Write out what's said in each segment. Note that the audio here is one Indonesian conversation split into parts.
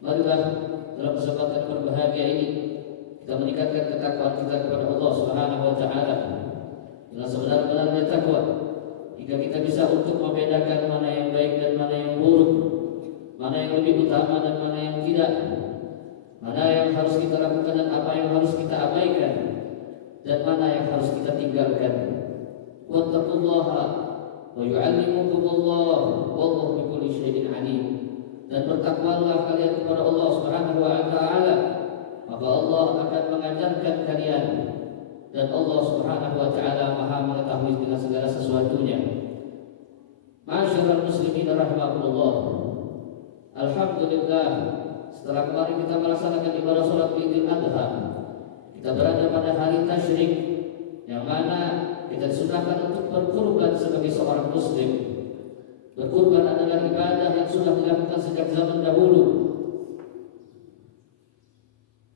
Marilah dalam kesempatan berbahagia ini kita meningkatkan ketakwaan kita kepada Allah Subhanahu wa taala dengan sebenar-benarnya takwa, hingga kita bisa untuk membedakan mana yang baik dan mana yang buruk, mana yang lebih utama dan mana yang tidak, mana yang harus kita lakukan dan apa yang harus kita abaikan, dan mana yang harus kita tinggalkan. Wattaqullaha wa yu'allimukumullah wallahu bikulli syai'in alim. Dan bertakwalah kalian kepada Allah Subhanahu wa taala, maka Allah akan mengajarkan kalian, dan Allah Subhanahu wa taala Maha mengetahui dengan segala sesuatunya. Ma'asyiral muslimin rahimakumullah. Alhamdulillah, setelah kemarin kita melaksanakan ibadah salat Idul Adha, kita berada pada hari tasyrik, yang mana kita disunahkan untuk berkurban sebagai seorang muslim. Berkurban adalah ibadah yang sudah dilakukan sejak zaman dahulu,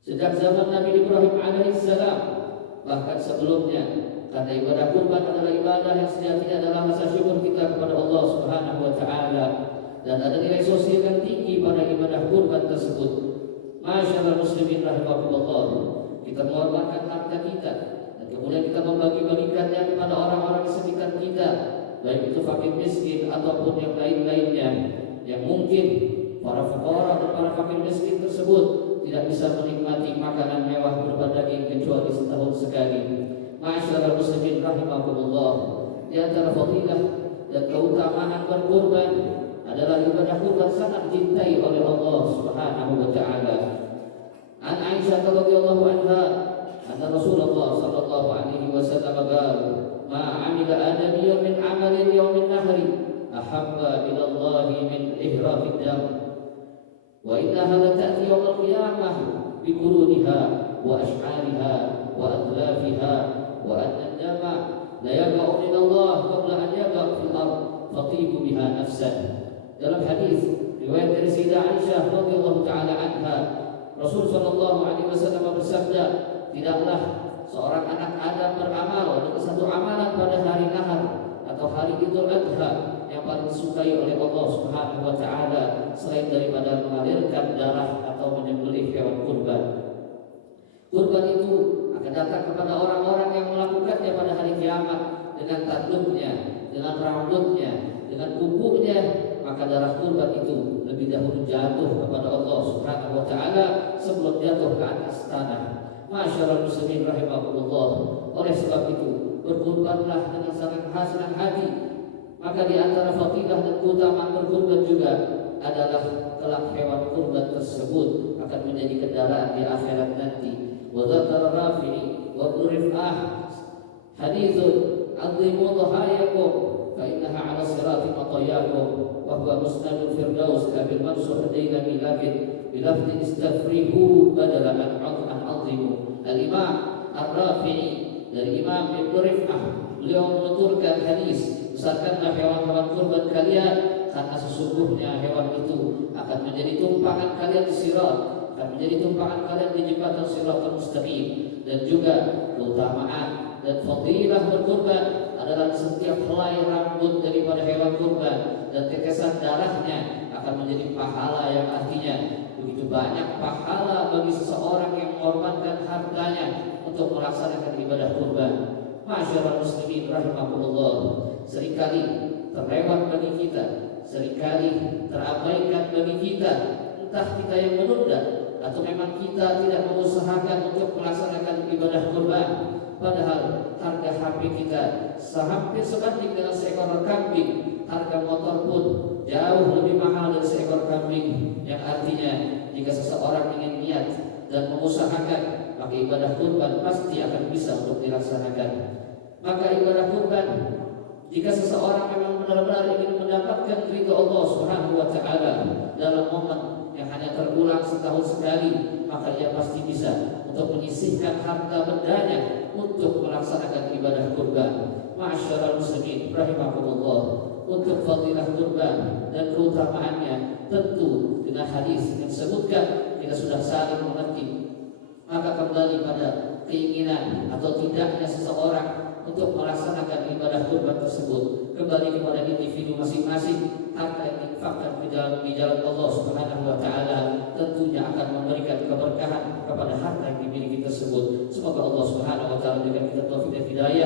sejak zaman Nabi Ibrahim alaihissalam, bahkan sebelumnya. Karena ibadah kurban adalah ibadah yang sejatinya adalah rasa syukur kita kepada Allah Subhanahu wa taala, dan ada nilai sosial yang tinggi pada ibadah kurban tersebut. Masyaallah muslimin rahimakumullah, kita mengorbankan harta kita dan kemudian kita membagi-bagikannya kepada orang-orang di sekitar kita, baik itu fakir miskin ataupun yang lain-lainnya, yang mungkin para fuqara dan para fakir miskin tersebut tidak bisa menikmati makanan mewah berbanding kecuali setahun sekali. Ma'asyiral muslimin rahimakumullah, di antara fadilah dan keutamaan berkurban adalah ibadah kurban sangat dicintai oleh Allah Subhanahu wa taala. An Aisyah radhiyallahu anha, anna Rasulullah sallallahu alaihi wasallam qala, "Ma 'amila adamiyyun min 'amalin yawmin nahri ahabba ila Allah min ihraqid dam. Wa innaha la ta'ti yawm al-qiyamah bi quruniha wa ash'ariha wa adlafiha wa anna ad-dama la yaqa'u min Allah qabla an yaqa' fil ard fatibu biha nafsan." Dalam hadis riwayat dari Sayyidah Aisyah radhiyallahu taala anha, Rasul sallallahu alaihi wasallam bersabda, tidaklah seorang anak Adam beramal dengan satu amalan pada hari nahar atau hari Idul Adha yang paling disukai oleh Allah Subhanahu wa taala selain daripada mengalirkan darah atau menyembelih hewan kurban. Kurban itu akan datang kepada orang-orang yang melakukannya pada hari kiamat dengan tanduknya, dengan rambutnya, dengan kukunya, maka darah kurban itu lebih dahulu jatuh kepada Allah Subhanahu wa taala sebelum jatuh ke atas tanah. Masyaallah muslimin rahimakumullah. Oleh sebab itu, berkurbanlah dengan sangat senang hati. Maka di antara fadilah dan keutamaan berkurban juga adalah kelak hewan kurban tersebut akan menjadi kendaraan di akhirat nanti. Wa dzakara Rafi'i wa Ibnu Rif'ah haditsun 'azimu dhahayakum fa innaha 'ala sirati matayakum wa huwa musnadul firdaus Abil Mansur Dailami lakin bilafdin istafrihu badala an 'azimu. Al-Imam Ar-Rafi'i dari Imam Ibnu Rif'ah, beliau menuturkan hadis, besarkanlah hewan-hewan kurban kalian, karena sesungguhnya hewan itu akan menjadi tumpangan kalian di sirat, akan menjadi tumpangan kalian di jembatan Shiratal Mustaqim. Dan juga keutamaan dan fadilah berkurban adalah setiap helai rambut daripada hewan kurban dan tetesan darahnya akan menjadi pahala, yang artinya begitu banyak pahala bagi seseorang yang mengorbankan hartanya untuk melaksanakan ibadah kurban. Masyaallah muslimin rahimakumullah, seringkali terlewat bagi kita, seringkali terabaikan bagi kita, entah kita yang menunda atau memang kita tidak mengusahakan untuk melaksanakan ibadah kurban. Padahal harga HP kita hampir sebanding dengan seekor kambing, harga motor pun jauh lebih mahal dari seekor kambing, yang artinya jika seseorang ingin niat dan mengusahakan, maka ibadah kurban pasti akan bisa untuk dilaksanakan. Maka ibadah kurban, jika seseorang memang benar-benar ingin mendapatkan ridha Allah Subhanahu wa taala dalam momen yang hanya terulang setahun sekali, maka ia pasti bisa untuk menyisihkan harta bendanya untuk melaksanakan ibadah kurban. Ma'asyiral muslimin rahimakumullah, untuk fadilah kurban dan keutamaannya tentu dengan hadis yang disebutkan kita sudah saling mengerti. Maka kembali pada keinginan atau tidaknya seseorang untuk melaksanakan ibadah kurban tersebut, kembali kepada individu masing-masing. Harta yang diinfakkan di jalan Allah Subhanahu wa taala tentu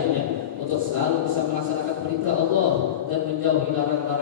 wilayahnya untuk selalu bisa melaksanakan perintah Allah dan menjauhi larangan